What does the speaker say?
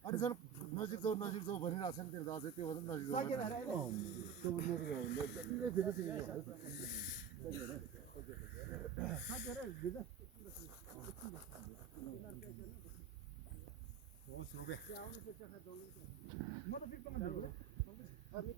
अनि सर नजिक जाऊ भनिरहेको छ नि त्यो दाजु त्यो भन्दा नजिक जाऊ